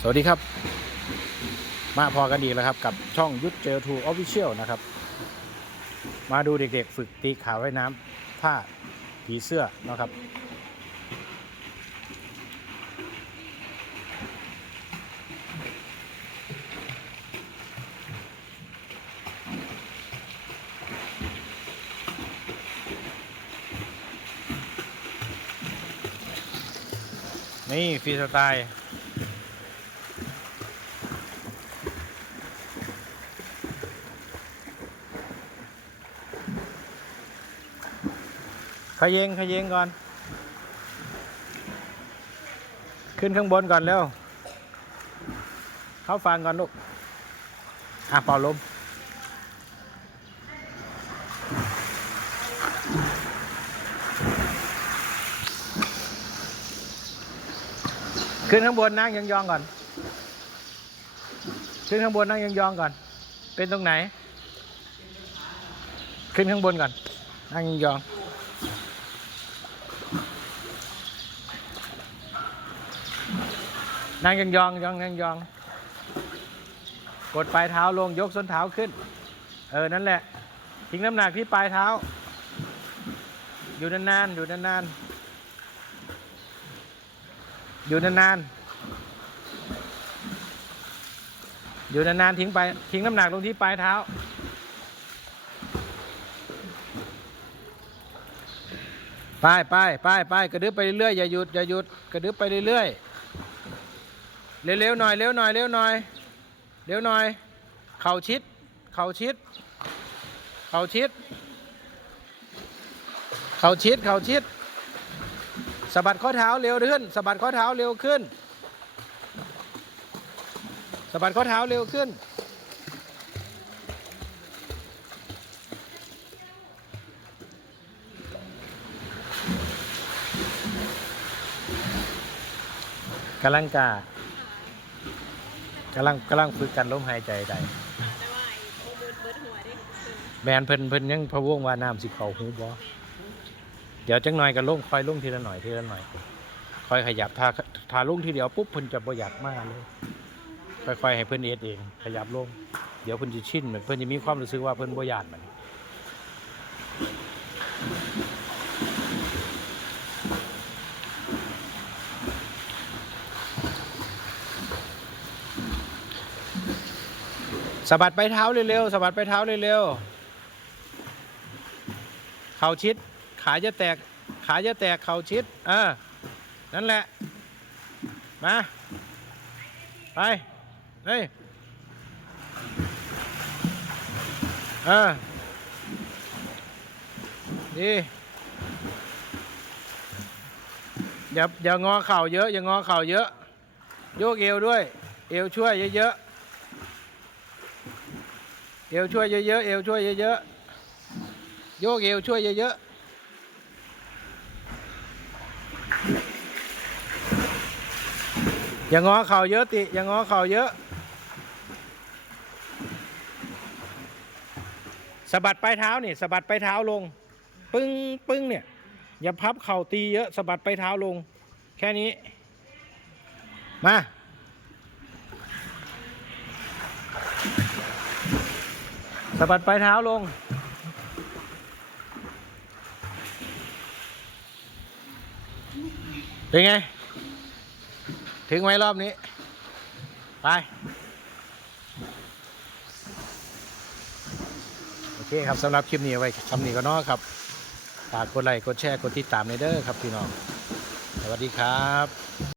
สวัสดีครับ มาพอกันดีแล้วครับ กับช่องยุทธเจอทูออฟฟิเชียลนะครับ มาดูเด็กๆ ฝึกตีขาว่ายน้ำท่าผีเสื้อนะครับ นี่ฟรีสไตล์ขยเยงขยเยงก่อน ขึ้นข้างบนก่อนเร็ว เข้าฟังก่อนลูก อะเป่าลม ขึ้นข้างบนนั่งยองๆก่อน ขึ้นข้างบนนั่งยองๆก่อน เป็นตรงไหน ขึ้นข้างบนก่อน นั่งยองนั่งยองยองยองยอง กดปลายเท้าลงยกส้นเท้าขึ้น เออ นั่นแหละ ทิ้งน้ำหนักที่ปลายเท้า อยู่นานๆ อยู่นานๆ อยู่นานๆ อยู่นานๆ ทิ้งไป ทิ้งน้ำหนักลงที่ปลายเท้า ไปไปไปไปกระดึ๊บไปเรื่อยๆอย่าหยุดอย่าหยุดกระดึ๊บไปเรื่อยๆเร็วๆหน่อยเร็วหน่อยเร็วหน่อยเร็วหน่อย เข่าชิด เข่าชิด เข่าชิด เข่าชิดเข่าชิด สะบัดข้อเท้าเร็วขึ้นสะบัดข้อเท้าเร็วขึ้นสะบัดข้อเท้าเร็วขึ้น กำลังกากำลังกำลังฝึกกันลมหายใจได้ค่ะแต่ว่าไอ้โอเบิร์ดเบิร์ดหัวเดิแมนเพิ่นเพิ่นยังพะวงว่าน้ำสิเขาหูบ่ เดี๋ยวจังหน่อยก็ลงคอยลงทีละหน่อยทีละหน่อยคอยขยับถ้าถ้าลงทีเดียวปุ๊บเพิ่นจะบ่อยากมากเลยค่อยๆให้เพิ่นเอ็ดเองขยับลง เดี๋ยวเพิ่นจะชินเหมือนเพิ่นจะมีความรู้สึกว่าเพิ่นบ่อยากมันสะบัดไปเท้าเร็วๆสะบัดไปเท้าเร็วๆเข่าชิด ขาจะแตก ขาจะแตกเข่าชิด เออ นั่นแหละ มา ไปเฮ้ยเออ ดี อย่าอย่างอเข่าเยอะ อย่างงอเข่าเยอะ โยกเอวด้วย เอวช่วยเยอะๆ เอวช่วยเยอะๆ เอวช่วยเยอะๆ โยกเอวช่วยเยอะๆ อย่างงอเข่าเยอะติ อย่างงอเข่าเยอะสะบัดปลายเท้านี่สะบัดปลายเท้าลง ปึ้งปึ้งเนี่ย อย่าพับเข่าตีเยอะสะบัดปลายเท้าลง แค่นี้ มาสะบัดปลายเท้าลง เป็นไง ถึงไหมรอบนี้ ไป โอเคครับสำหรับคลิปนี้ไว้คำนี้ก็นอครับฝากกดไลค์กดแชร์กดติดตามในเด้อครับพี่น้อง สวัสดีครับ